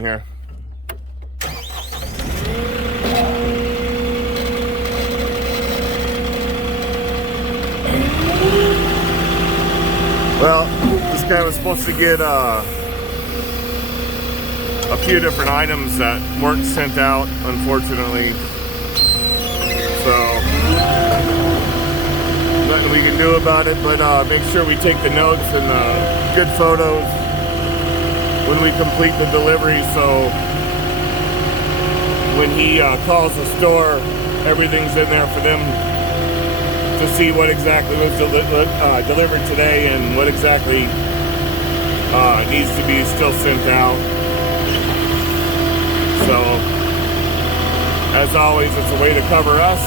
here. Well, this guy was supposed to get a few different items that weren't sent out, unfortunately. So, nothing we can do about it, but make sure we take the notes and the good photos when we complete the delivery, so when he calls the store, everything's in there for them to see what exactly was delivered today and what exactly needs to be still sent out. So, as always, it's a way to cover us,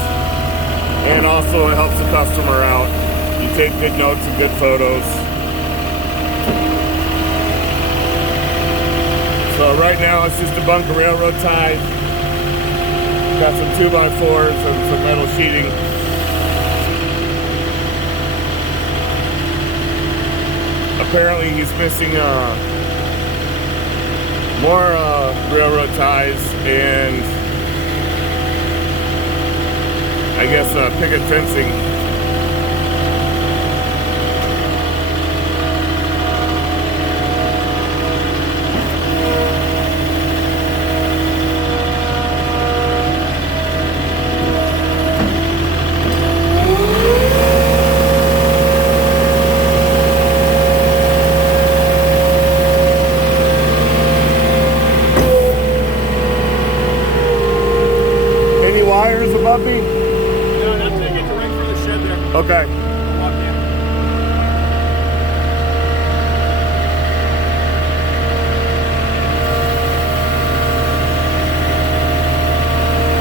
and also it helps the customer out. You take good notes and good photos. So right now it's just a bunk of railroad ties. Got some 2x4s and some metal sheeting. Apparently he's missing more railroad ties and I guess picket fencing. Wires above me? No, that's it. Get right for the shed there. Okay. Walk in.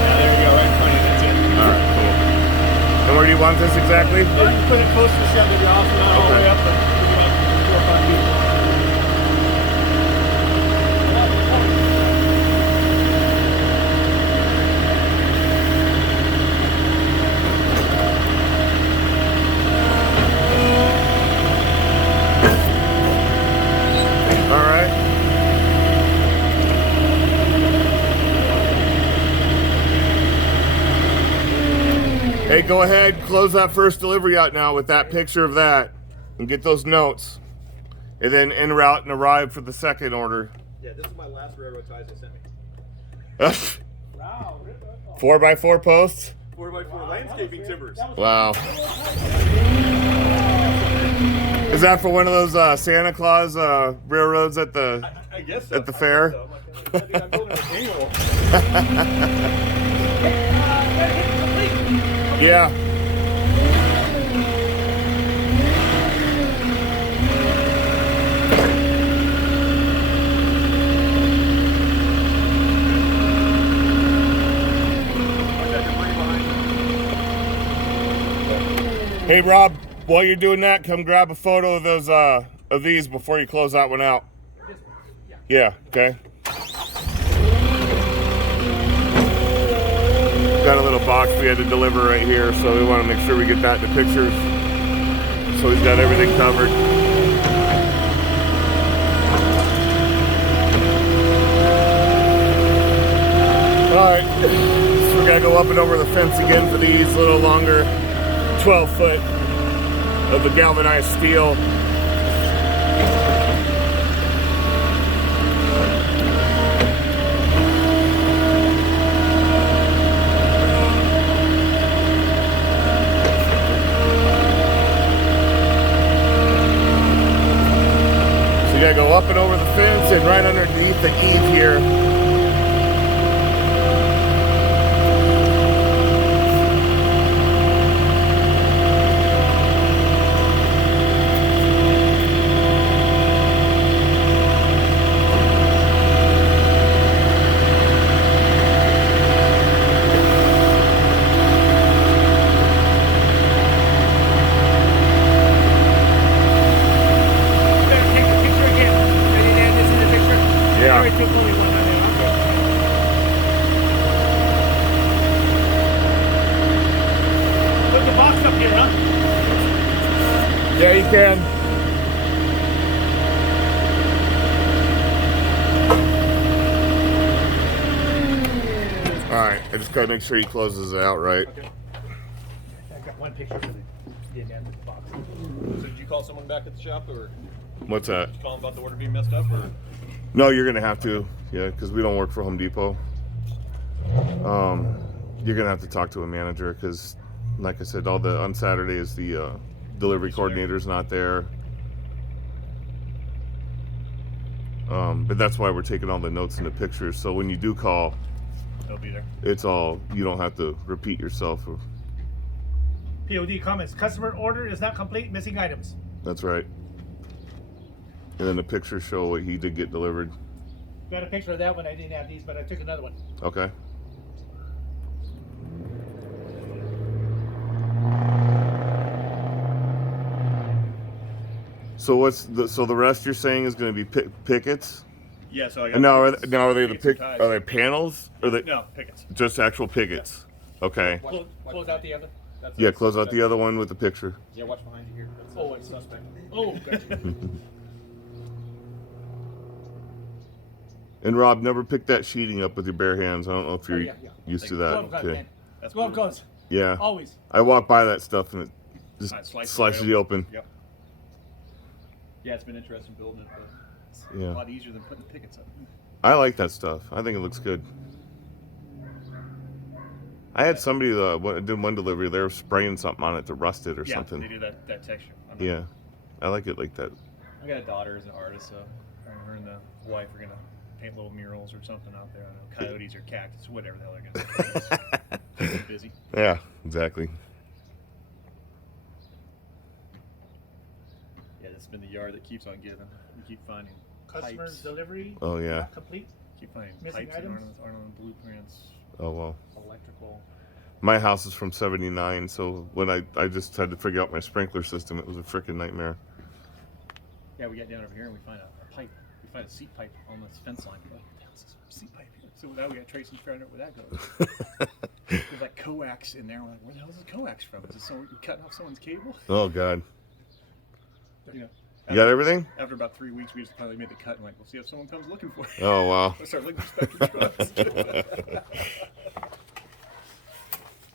Yeah, there you go. Right in front of you. That's it. Alright, cool. And where do you want this exactly? Yeah, you put it close to the shed. Maybe off and all the way up. And maybe about 4 or 5 feet. Hey, go ahead, close that first delivery out now with that picture of that and get those notes. And then en route and arrive for the second order. Yeah, this is my last railroad ties they sent me. Wow. 4x4 posts? 4x4 landscaping timbers. Wow. Is that for one of those Santa Claus railroads at the I guess so. at the fair? I think I'm building an annual. Yeah. Hey Rob, while you're doing that, come grab a photo of those of these before you close that one out. Yeah, okay. Got a little box we had to deliver right here, so we want to make sure we get that in the pictures. So we've got everything covered. Alright, so we gotta go up and over the fence again for these, a little longer, 12 foot of the galvanized steel. You gotta go up and over the fence and right underneath the eave here. Yeah, you can. I just gotta make sure he closes it out right. Okay. I've got one picture of the end of the box. So did you call someone back at the shop, or What's that? did you call them about the order being messed up, or? No, you're gonna have to. Yeah, because we don't work for Home Depot. You're gonna have to talk to a manager because, like I said, on Saturdays the delivery coordinator's not there. But that's why we're taking all the notes and the pictures. So when you do call, They'll be there. it's all, you don't have to repeat yourself. POD comments. Customer order is not complete. Missing items. That's right. And then the pictures show what he did get delivered. Got a picture of that one. I didn't have these, but I took another one. Okay. So the rest you're saying is going to be pickets? Yeah. So I got. And now are they pickets and ties. are they panels or they No pickets. just actual pickets? Okay. Close out the other. That's Yeah, close out the other one with the picture. Yeah, watch behind you here. That's it's suspect. Oh, gotcha. And Rob, never pick that sheeting up with your bare hands. I don't know if you're used to that. Glove guns, man. That's glove guns. Yeah. Always. I walk by that stuff and it just slices you open. Yep. Yeah, it's been interesting building it, but it's a lot easier than putting the pickets up. I like that stuff. I think it looks good. I had somebody did one delivery. They were spraying something on it to rust it or something. Yeah, they do that texture. Yeah, I like it like that. I got a daughter as an artist, so her and the wife are gonna paint little murals or something out there. I don't know, coyotes or cactus, whatever the hell they're gonna do. They're busy. Yeah, exactly. Yeah, that's been the yard that keeps on giving. We keep finding Customers pipes. Delivery. Oh yeah. Complete. Keep finding Missing pipes that items? aren't on blueprints. Oh well. Electrical. My house is from '79, so when I just had to figure out my sprinkler system, it was a freaking nightmare. Yeah, we get down over here and we find a pipe. We find a seat pipe on this fence line. We're like, what the hell's this seat pipe here? So now we got Tracy trying to know where that goes. There's like coax in there. We're like, where the hell is this coax from? Is this someone cutting off someone's cable? Oh God. You know. You got everything? After about 3 weeks, we just finally made the cut and like, we'll see if someone comes looking for it. Oh wow. We'll start looking for spectrum trucks.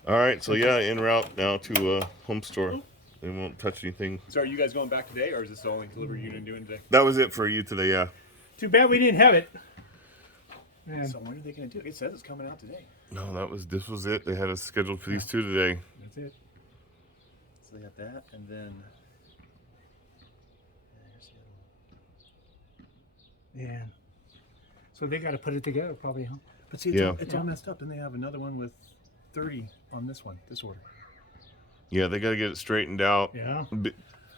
All right, so yeah, en route now to home store. They won't touch anything. So are you guys going back today, or is this the only delivery you're doing today? That was it for you today, yeah. Too bad we didn't have it. Man. So when are they going to do it? It says it's coming out today. No, this was it. They had us scheduled for these two today. That's it. So they have that, and then... Yeah. So they got to put it together, probably, huh? But see, it's all messed up. Then they have another one with 30 on this order. Yeah, they got to get it straightened out. Yeah.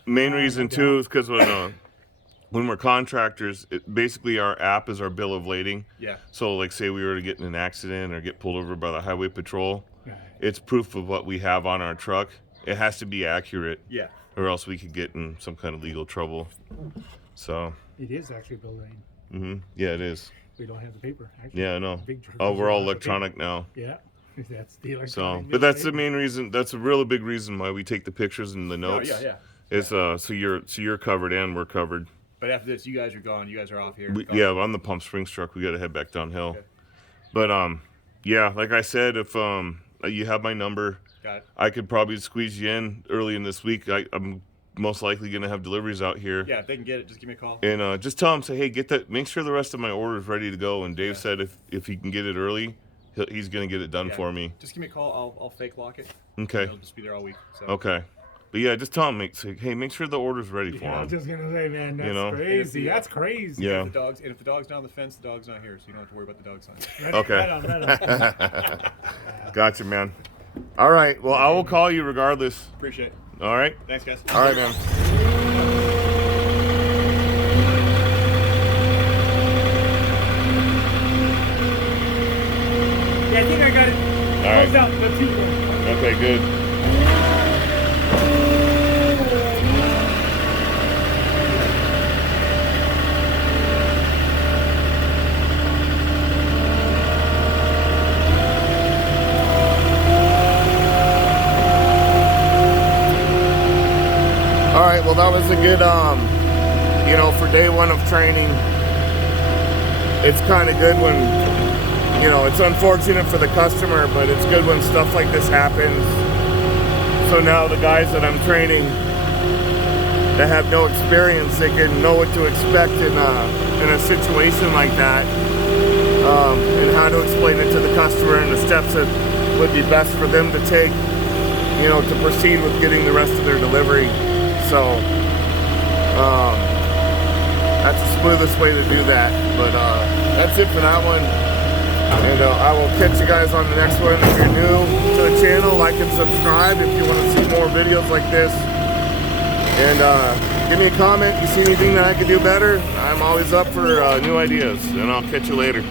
Main reason too is because when we're contractors, basically our app is our bill of lading. Yeah. So like say we were to get in an accident or get pulled over by the highway patrol, Right. it's proof of what we have on our truck. It has to be accurate. Yeah. Or else we could get in some kind of legal trouble. So. It is actually building. Yeah, it is. We don't have the paper. Actually. Yeah, I know. Big truck Oh, doesn't we're all have the electronic now. paper. Yeah. That's the electronic. So, bill but that's of the lading. main reason. That's a really big reason why we take the pictures and the notes. Yeah. It's so you're covered and we're covered. But after this, you guys are gone. You guys are off here. Yeah, on the Pump Springs truck, we got to head back downhill. Okay. But yeah, like I said, if you have my number, Got it. I could probably squeeze you in early in this week. I'm most likely gonna have deliveries out here. Yeah, if they can get it, just give me a call. And just tell them, say, hey, get that. Make sure the rest of my order is ready to go. And Dave said if he can get it early, he's gonna get it done for me. Just give me a call. I'll fake lock it. Okay. I'll just be there all week. So. Okay. But yeah, just tell them, say, hey, make sure the order's ready for Yeah, I him. was just gonna say, man, that's crazy. That's crazy. Yeah. If the dog's down the fence, the dog's not here, so you don't have to worry about the dog sign. Right, Okay. Right on. Gotcha, man. All right. Well, I will call you regardless. Appreciate it. All right. Thanks, guys. All right, man. Yeah, I think I got it. All right. Closed out. Let's keep going. Okay, good. All right, well, that was a good, for day one of training. It's kind of good when you know, it's unfortunate for the customer, but it's good when stuff like this happens. So now the guys that I'm training that have no experience, they can know what to expect in a situation like that, and how to explain it to the customer and the steps that would be best for them to take, you know, to proceed with getting the rest of their delivery. So that's the smoothest way to do that. But that's it for that one. And I will catch you guys on the next one. If you're new to the channel, like and subscribe if you want to see more videos like this. And give me a comment. You see anything that I can do better? I'm always up for new ideas. And I'll catch you later.